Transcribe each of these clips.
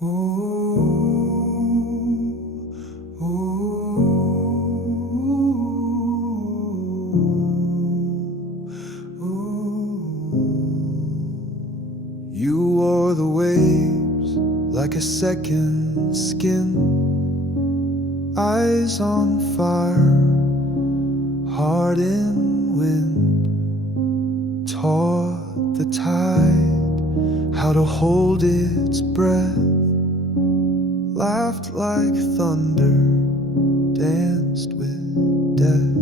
Ooh, ooh, ooh. You wore the waves like a second skin, eyes on fire, heart in wind, taught the tide how to hold its breath, laughed like thunder, danced with death.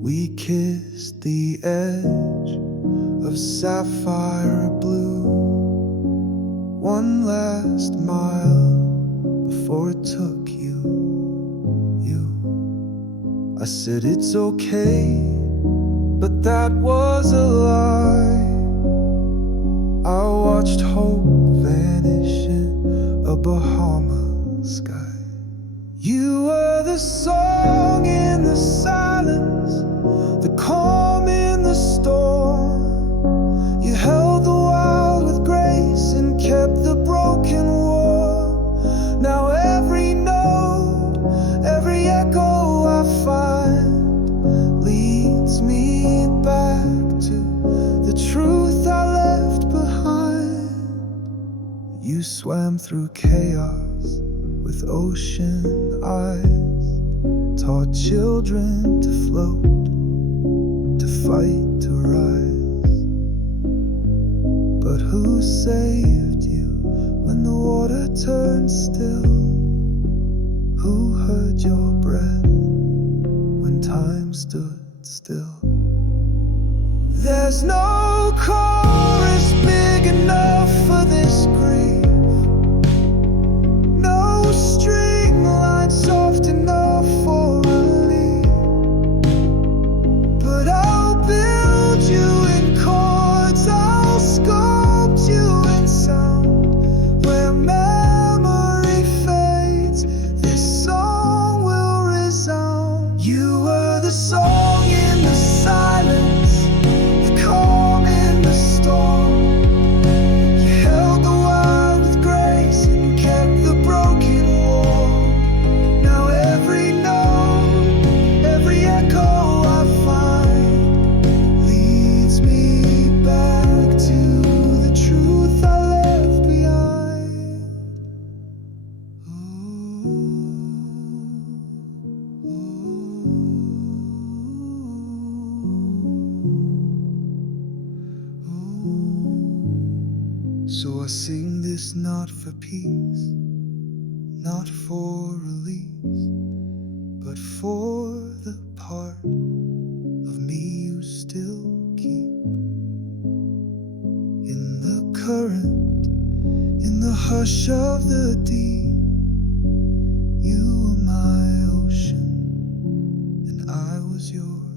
We kissed the edge of sapphire blue, one last mile before it took you. I said it's okay, but that was a lie. I watched hope vanish in a Bahama sky. You were the song in the silence, the calm in the storm. You held the wild with grace and kept the broken warm. Now every note, every echo I find leads me back to the truth I left behind. You swam through chaos with ocean eyes, taught children to float, to fight, to rise. But who saved you when the water turned still? Who heard your breath when time stood still? There's no chorus big enough for this grief, no string line soft enough for relief. But I'll build you in chords, I'll sculpt you in sound. Where memory fades, this song will resound. You were the song in the silence, the calm in the storm. You held the wild with grace and kept the broken warm. Now every note, every echo I find leads me back to the truth I left behind. So I sing this not for peace, not for release, but for the part of me you still keep. In the current, in the hush of the deep, you were my ocean and I was yours.